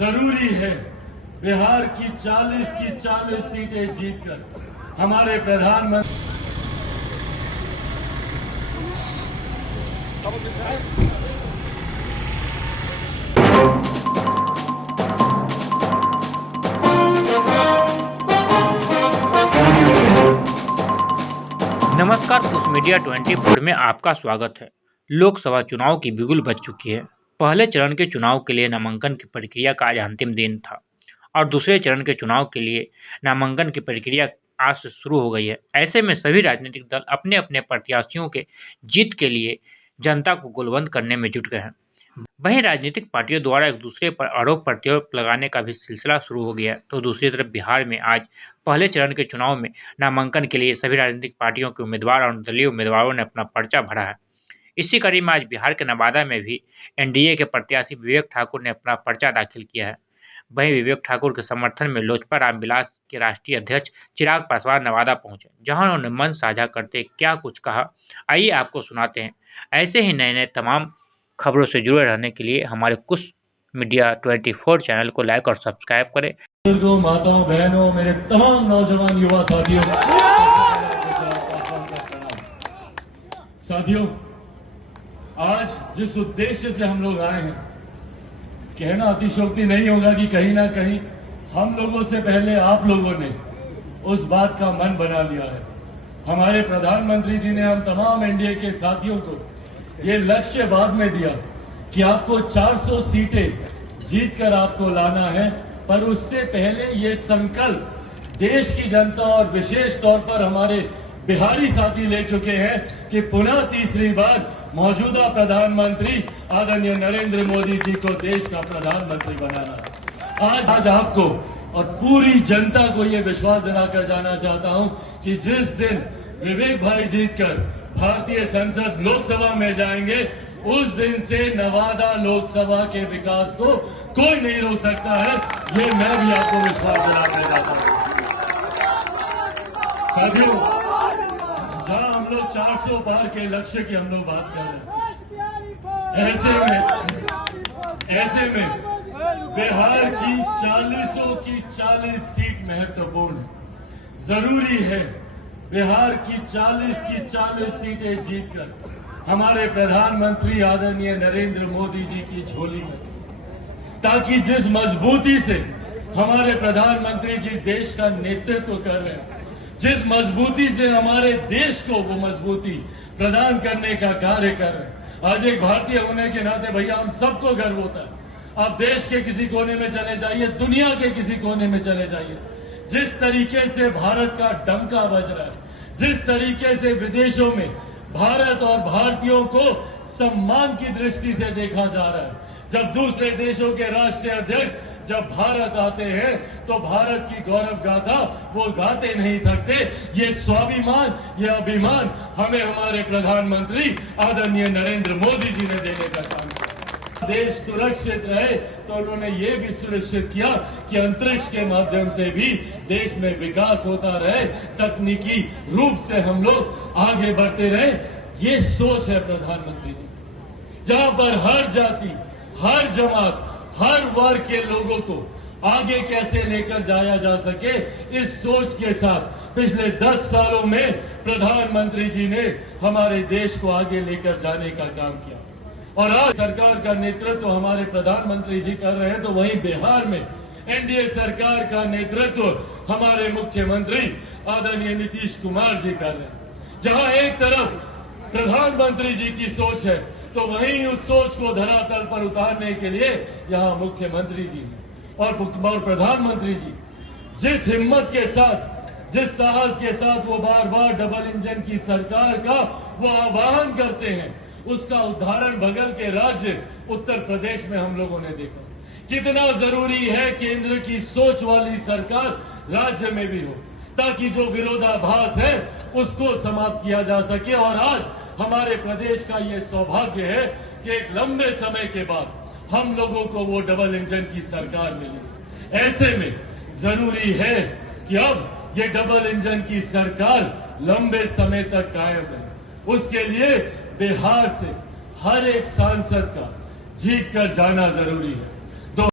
जरूरी है बिहार की 40 सीटें जीतकर हमारे प्रधानमंत्री नमस्कार, पुश मीडिया 24 में आपका स्वागत है। लोकसभा चुनाव की बिगुल बज चुकी है। पहले चरण के चुनाव के लिए नामांकन की प्रक्रिया का आज अंतिम दिन था और दूसरे चरण के चुनाव के लिए नामांकन की प्रक्रिया आज से शुरू हो गई है। ऐसे में सभी राजनीतिक दल अपने अपने प्रत्याशियों के जीत के लिए जनता को गोलबंद करने में जुट गए हैं। वहीं राजनीतिक पार्टियों द्वारा एक दूसरे पर आरोप प्रत्यारोप लगाने का भी सिलसिला शुरू हो गया है। तो दूसरी तरफ बिहार में आज पहले चरण के चुनाव में नामांकन के लिए सभी राजनीतिक पार्टियों के उम्मीदवार और दलीय उम्मीदवारों ने अपना पर्चा भरा है। इसी कड़ी में आज बिहार के नवादा में भी एनडीए के प्रत्याशी विवेक ठाकुर ने अपना पर्चा दाखिल किया है। वहीं विवेक ठाकुर के समर्थन में लोजपा रामविलास के राष्ट्रीय अध्यक्ष चिराग पासवान नवादा पहुंचे, जहां उन्होंने मन साझा करते क्या कुछ कहा, आइए आपको सुनाते हैं। ऐसे ही नए नए तमाम खबरों से जुड़े रहने के लिए हमारे कुश मीडिया 24 चैनल को लाइक और सब्सक्राइब करें। बुजुर्गों, माताओं, बहनों, मेरे तमाम नौजवान युवा साथियों, आज जिस उद्देश्य से हम लोग आए हैं, कहना अतिशयोक्ति नहीं होगा कि कहीं ना कहीं हम लोगों से पहले आप लोगों ने उस बात का मन बना लिया है। हमारे प्रधानमंत्री जी ने हम तमाम एनडीए के साथियों को ये लक्ष्य बाद में दिया कि आपको 400 सीटें जीतकर आपको लाना है, पर उससे पहले ये संकल्प देश की जनता और विशेष तौर पर हमारे बिहारी साथी ले चुके हैं कि पुनः तीसरी बार मौजूदा प्रधानमंत्री आदरणीय नरेंद्र मोदी जी को देश का प्रधानमंत्री बनाना। आज आपको और पूरी जनता को ये विश्वास दिलाकर जाना चाहता हूं कि जिस दिन विवेक भाई जीतकर भारतीय संसद लोकसभा में जाएंगे, उस दिन से नवादा लोकसभा के विकास को कोई नहीं रोक सकता है। ये मैं भी आपको विश्वास दिलाना चाहता हूं। साथियों, जहां हम लोग 400 पार के लक्ष्य की हम लोग बात कर रहे हैं, ऐसे में बिहार की 40 सीट महत्वपूर्ण है। जरूरी है बिहार की 40 सीटें जीतकर हमारे प्रधानमंत्री आदरणीय नरेंद्र मोदी जी की झोली में, ताकि जिस मजबूती से हमारे प्रधानमंत्री जी देश का नेतृत्व कर रहे हैं, जिस मजबूती से हमारे देश को वो मजबूती प्रदान करने का कार्य कर रहे हैं, आज एक भारतीय होने के नाते भैया हम सबको गर्व होता है। आप देश के किसी कोने में चले जाइए, दुनिया के किसी कोने में चले जाइए, जिस तरीके से भारत का डंका बज रहा है, जिस तरीके से विदेशों में भारत और भारतीयों को सम्मान की दृष्टि से देखा जा रहा है, जब दूसरे देशों के राष्ट्रीय अध्यक्ष जब भारत आते हैं तो भारत की गौरव गाथा वो गाते नहीं थकते। ये स्वाभिमान, ये अभिमान हमें हमारे प्रधानमंत्री आदरणीय नरेंद्र मोदी जी ने देने का काम किया। देश सुरक्षित रहे तो उन्होंने ये भी सुनिश्चित किया कि अंतरिक्ष के माध्यम से भी देश में विकास होता रहे, तकनीकी रूप से हम लोग आगे बढ़ते रहे। ये सोच है प्रधानमंत्री जी, जहां पर हर जाति, हर जमात, हर वर्ग के लोगों को आगे कैसे लेकर जाया जा सके, इस सोच के साथ पिछले 10 सालों में प्रधानमंत्री जी ने हमारे देश को आगे लेकर जाने का काम किया। और आज सरकार का नेतृत्व हमारे प्रधानमंत्री जी कर रहे हैं, तो वहीं बिहार में एनडीए सरकार का नेतृत्व हमारे मुख्यमंत्री आदरणीय नीतीश कुमार जी कर रहे हैं। जहां एक तरफ प्रधानमंत्री जी की सोच है, तो वहीं उस सोच को धरातल पर उतारने के लिए यहाँ मुख्यमंत्री जी और प्रधानमंत्री जी जिस हिम्मत के साथ, जिस साहस के साथ वो बार बार डबल इंजन की सरकार का वो आह्वान करते हैं, उसका उदाहरण बगल के राज्य उत्तर प्रदेश में हम लोगों ने देखा। कितना जरूरी है केंद्र की सोच वाली सरकार राज्य में भी हो, ताकि जो विरोधाभास है उसको समाप्त किया जा सके। और आज हमारे प्रदेश का ये सौभाग्य है कि एक लंबे समय के बाद हम लोगों को वो डबल इंजन की सरकार मिली। ऐसे में जरूरी है कि अब ये डबल इंजन की सरकार लंबे समय तक कायम रहे। उसके लिए बिहार से हर एक सांसद का जीत कर जाना जरूरी है।